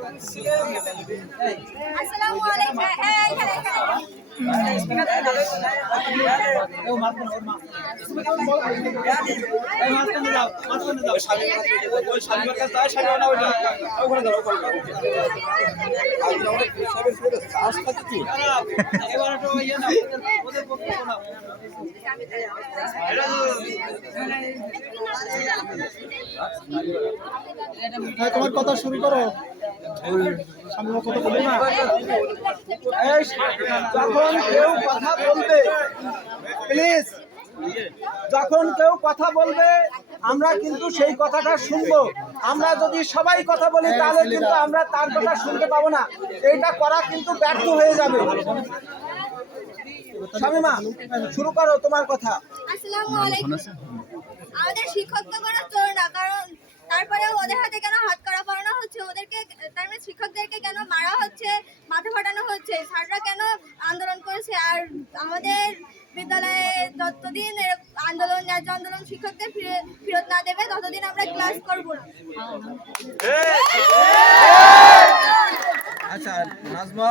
হ্যাঁ এখানে এখানে হ্যাঁ, তোমার কথা শুরু করো। সামনে যখন কেউ কথা বলবে প্লিজ যখন কেউ কথা বলবে আমরা কিন্তু সেই কথাটা শুনব। আমরা যদি সবাই কথা বলি, তাহলে কিন্তু আমরা তার কথা শুনতে পাবো না। এইটা করা কিন্তু ব্যর্থ হয়ে যাবে। শামিমা শুরু করো তোমার কথা। আমাদের শিক্ষক তো কোনো চোর না, কারণ তারপরে ওদের হাতে কেন হাত করা পড়ানো হচ্ছে ওদেরকে তার মানে শিক্ষকদেরকে কেন মারা হচ্ছে মাথা ফাটানো হচ্ছে স্যাররা কেন আন্দোলন করেছে আর আমাদের বিদ্যালয়ে যতদিন আন্দোলন ন্যায্য আন্দোলন শিক্ষকদের ফিরে- ফেরত না দেবে ততদিন আমরা ক্লাস করব না। আচ্ছা নাজমা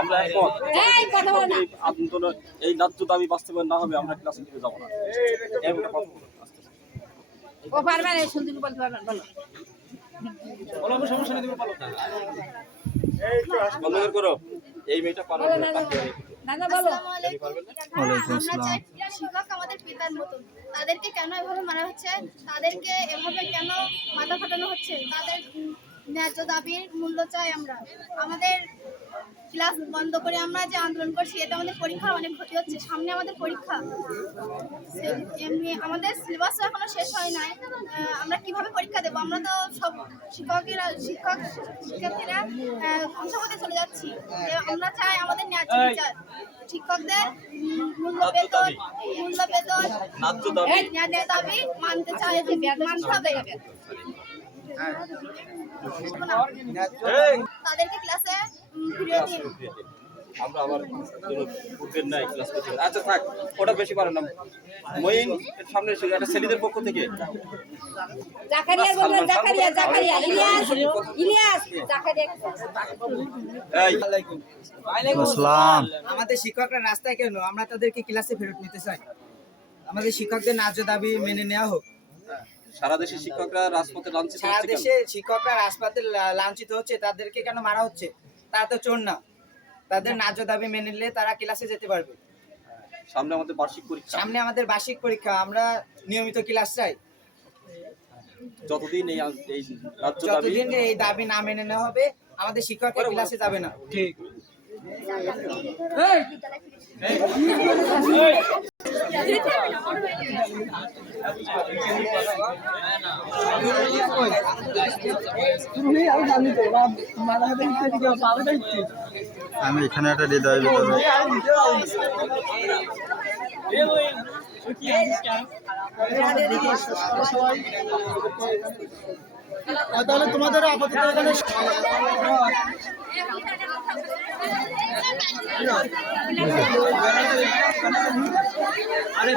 আমরা এই। আন্দোলন এই ন্যায্য দাবি বাস্তবায়ন না হবে আমরা ক্লাসে দিকে যাব না এরকম একটা কথা বলো, আস্তে আস্তে। ও পারবে না শুনতে বলতে পারবেন বলো। বন্ধ বের করো। এই মেয়েটা পারবে না না বলো। ওয়ালাইকুম আসসালাম। আমরা চাই শিক্ষক আমাদের পিতার মতন। তাদেরকে কেন এভাবে মারা হচ্ছে? তাদেরকে এভাবে কেন মাথা ফাটানো হচ্ছে? তাদের ন্যায্য দাবির মূল্য চাই আমরা। আমাদের ক্লাস বন্ধ করে আমরা যে আন্দোলন করছি এতে আমাদের পরীক্ষার অনেক ক্ষতি হচ্ছে। সামনে আমাদের পরীক্ষা। এমনি আমাদের সিলেবাস এখনও শেষ হয় নাই। আমরা কীভাবে পরীক্ষা দেবো? আমরা তো সব শিক্ষকেরা শিক্ষক শিক্ষার্থীরা আহ, ধ্বংস হতে চলে যাচ্ছি। আমরা চাই আমাদের ন্যায্য বিচার। শিক্ষকদের মূল্য বেতন মূল্য বেতন ন্যায্য দাবি। ন্যায্য দাবি মানতে চাই মানতে হবে। তাদেরকে ক্লাসে ফিরিয়ে দিন। আমরা আবার নাই ক্লাস করতে। আচ্ছা থাক ওটা বেশি পারে না। মইন সামনে এসে একটা ছেলেদের পক্ষ থেকে। জাকারিয়া বলবেন জাকারিয়া জাকারিয়া ইলিয়াস ইলিয়াস জাকারিয়া। আসসালাম। আমাদের শিক্ষকরা রাস্তায় কেন? আমরা তাদেরকে ক্লাসে ফেরত নিতে চাই। আমাদের শিক্ষকদের ন্যায্য দাবি মেনে নেওয়া হোক। সারা দেশের শিক্ষকরা রাজপথে লাঞ্ছিত সারা? দেশে শিক্ষকরা রাজপথে লাঞ্ছিত হচ্ছে তাদেরকে কেন মারা হচ্ছে? তারা তো চোর না। তাদের ন্যায্য দাবি মেনে নিলে তারা ক্লাসে যেতে পারবে। সামনে আমাদের বার্ষিক পরীক্ষা। সামনে আমাদের বার্ষিক পরীক্ষা আমরা নিয়মিত ক্লাস চাই। যতদিন এই এই রাজ্য দাবি যতদিন এই দাবি না মেনে নেওয়া হবে আমাদের শিক্ষকরা ক্লাসে যাবে না। ঠিক। আমি এখানে একটা হৃদয় ভিতরে তাহলে তোমাদের আপাতত এখানে আরে